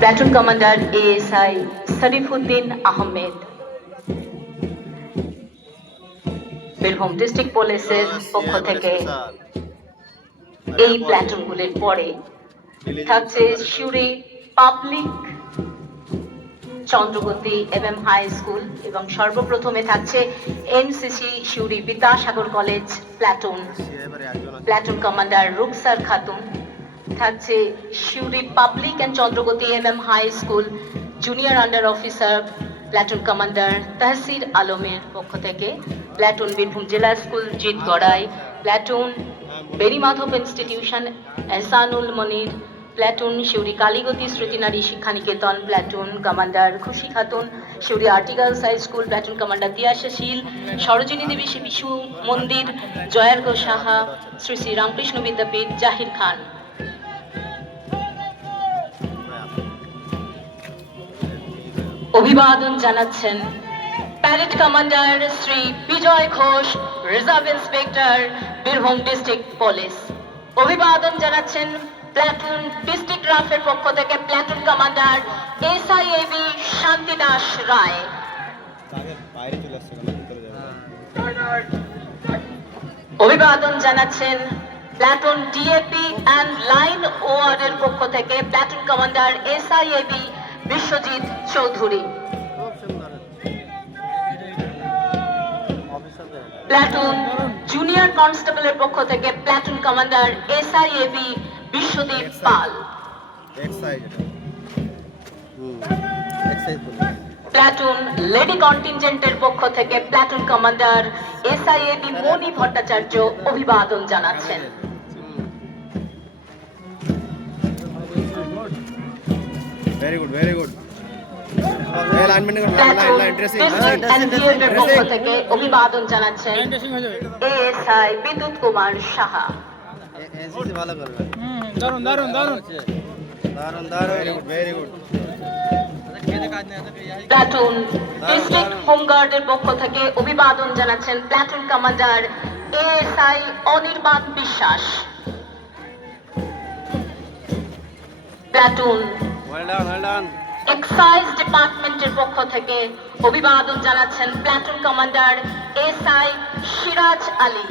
Platoon commander ASI Sharifuddin Ahmed, Birbhum district পুলিশের পক্ষ থেকে এই প্ল্যাটুনগুলির পরে থাকছে Suri public Chandragati MM high school এবং সর্বপ্রথমে থাকছে NCC Suri Vidyasagar college platoon, platoon commander Ruksar Khatun. থাকছে Suri public and Chandragati MM high school junior under officer platoon commander Tahsir আলমের পক্ষ থেকে। প্ল্যাটুন বীরভূম জেলা school Jitgarai, platoon Benimadhab institution Ehsanul Monir, platoon Suri Kaligati Smriti Nari Shiksha Niketan, platoon commander Khushi Khatun Suri আর্টিগার্লস high school, platoon commander Tiasha Sheel Sarojini Devi Shishu Mandir, জয়ার্ঘ Saha Shri Shri Ramakrishna বিদ্যাপীঠ, জাহির খান। অভিবাদন জানাচ্ছেন parade commander Shri Bijoy Ghosh, reserve inspector Birbhum district police. অভিবাদন জানাচ্ছেন প্ল্যাটুন ডিস্ট্রিক্ট রাফের পক্ষ থেকে প্ল্যাটুন কমান্ডার এসআইএবি শান্তি দাস রায়। অভিবাদন জানাচ্ছেন প্ল্যাটুন ডিএপি অ্যান্ড লাইন ওয়ার্ডের পক্ষ থেকে platoon commander SIAB Biswajit Chowdhury. Platoon junior কনস্টেবলের পক্ষ থেকে platoon commander SIAB Biswadip Pal. Platoon lady কন্টিনজেন্টের পক্ষ থেকে platoon commander SIAB Moni Bhattacharya অভিবাদন জানাচ্ছেন। very good পক্ষ থেকে অভিবাদন জানাচ্ছেন এএসআই বিদ্যুৎ কুমার সাহা। প্ল্যাটুন ডিস্ট্রিক্ট হোমগার্ডের পক্ষ থেকে অভিবাদন জানাচ্ছেন প্ল্যাটুন কমান্ডার এএসআই অনির্বাণ বিশ্বাস। প্ল্যাটুন এক্সাইজ ডিপার্টমেন্টের পক্ষ থেকে অভিবাদন জানাচ্ছেন platoon commander SI Siraj Ali.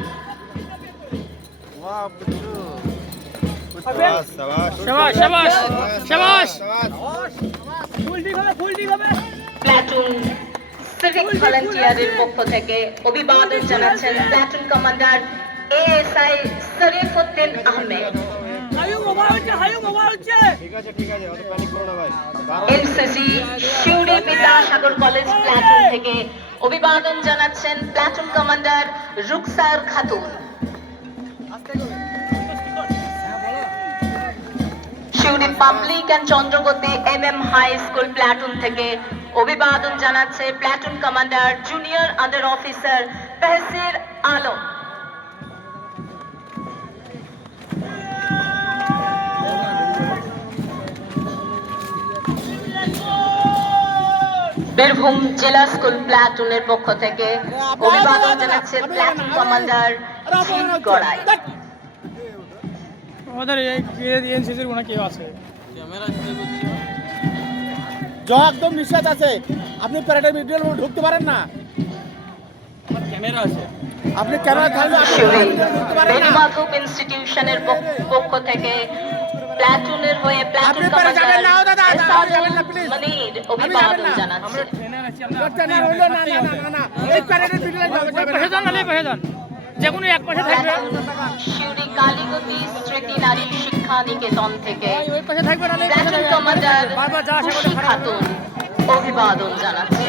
Platoon civic ভলান্টিয়ারের পক্ষ থেকে অভিবাদন জানাচ্ছেন platoon commander ASI Sharifuddin Ahmed. NCC Suri Vidyasagar college platoon থেকে অভিবাদন জানাচ্ছেন platoon commander Ruksar Khatun. Suri public and Chandragati MM high school platoon থেকে অভিবাদন জানাচ্ছে platoon commander junior under officer Tahsir Alam. Birbhum জেলা স্কুল প্ল্যাটুনের পক্ষ থেকে অভিবাদন জানাচ্ছে প্ল্যাটুন কমান্ডার জিতগড়াই। আমাদের এনসিসির কোনো কেউ আছে একদম নিঃশ্বাস আছে, আপনি প্যারেডের ভিডিওর মধ্যে ঢুকতে পারেন না, ক্যামেরা আছে, আপনি ক্যামেরা থাকলে বেরিমাধব ইনস্টিটিউশনের পক্ষ থেকে প্ল্যাটুনের হয়ে প্ল্যাটুন কমান্ডার মনির অভিবাদন জানাচ্ছে। যেকোনো এক পাশে থাকবে সিউড়ি কালীগতি স্মৃতি নারী শিক্ষা নিকেতন থেকে প্ল্যাটুন কমান্ডার খুশি খাতুন অভিবাদন জানাচ্ছে।